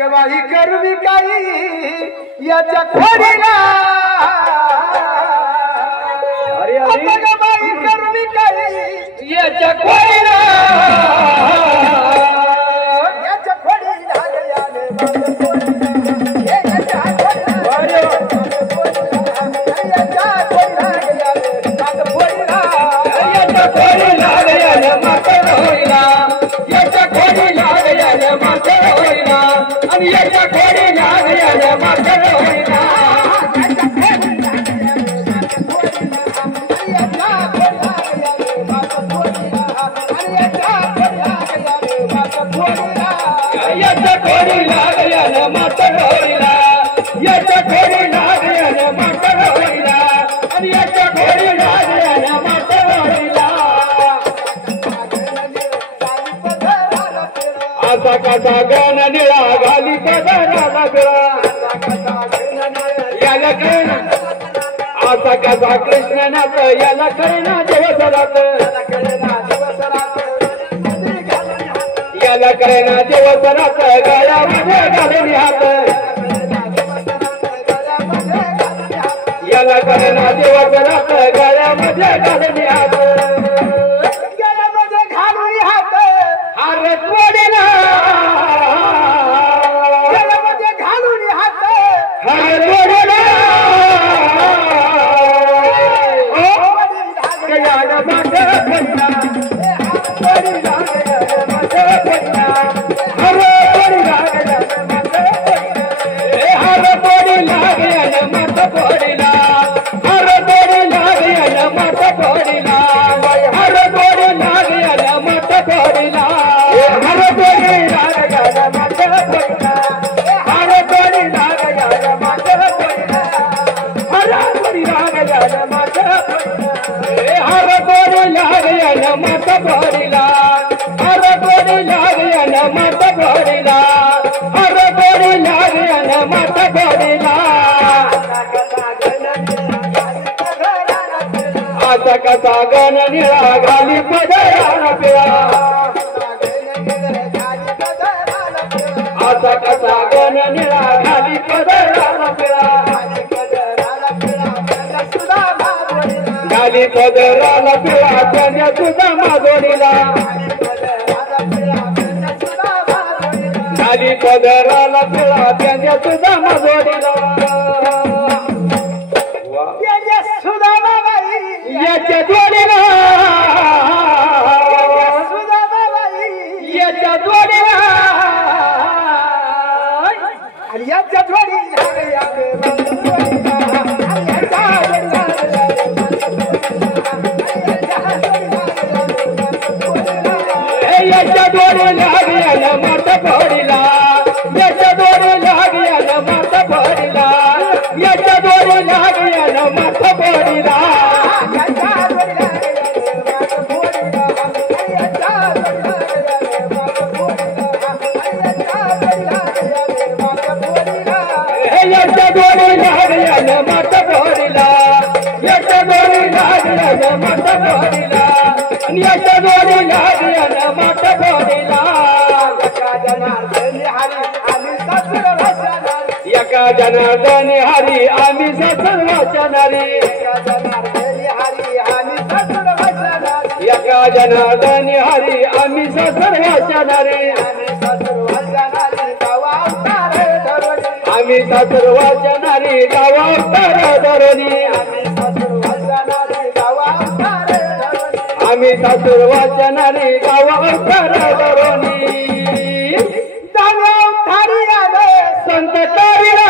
बाई करवी काही याच्या खोडीला बाई करवी काही याच्या खोडीला याच्या खोडीला कसा गण निळा घाली पदरा लागला याला कळना असा कसा कृष्णनाथ याला कळना दिवसरात याला कळना दिवसरात गळ्यामध्ये घालून हात याला कळना दिवसरात गळ्यामध्ये घालून हात कसा गण निळा घाली पदरा पिळा असा कसा गण निळा घाली पदरा पिळा घाली पदराला पिळा त्याने सुद्धा माधोडीला घाली पदराला पिळा त्याने सुद्धा माधोडीला याच्या जोडीला याच्या जोडीला याच्या जोडीला याच्या जोडीला माता पडीला याच्या जोडीला माता पडीला याच्या जोडीला माता पडीला याच्या दोरी लागल्या माता पोरीला याच्या दोरी लागल्या माता पोरीला याच्या दोरी लागल्या माता पोरीला एका जनार्दनी हरी आम्ही सासर वाचणारी एका जनार्दनी हरी आम्ही सासर वाचणारी आम्ही सासर वाचणारी गावा धरणी आम्ही सासर वाचणारी गावा धरणी संत तारीला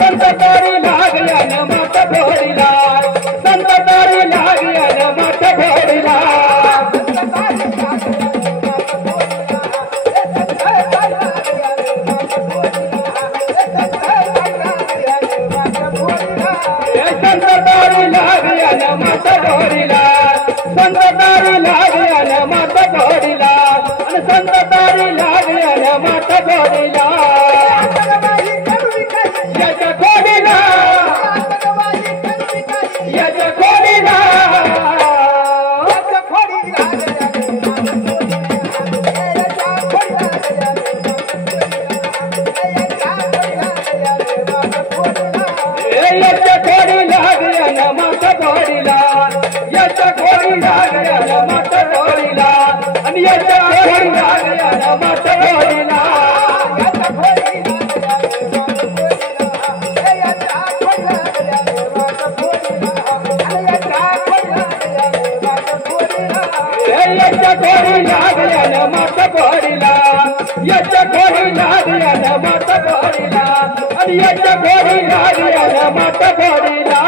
संत तारीला संत तारी लागल्या माता पोरीला पडिला आणि संत तारी लागल्या माता पडिला याच्या खोडीला याच्या खोडीला याच्या खोडी लागल्या माता पडिला याच्या खोडी लागल्या माता पडिला आणि याच्या खोडी लागल्या माता पडिला याच्या खोडी लागल्या माता पडिला याच्या खोडी लागल्या माता पडिला आणि याच्या खोडी लागल्या माता पडिला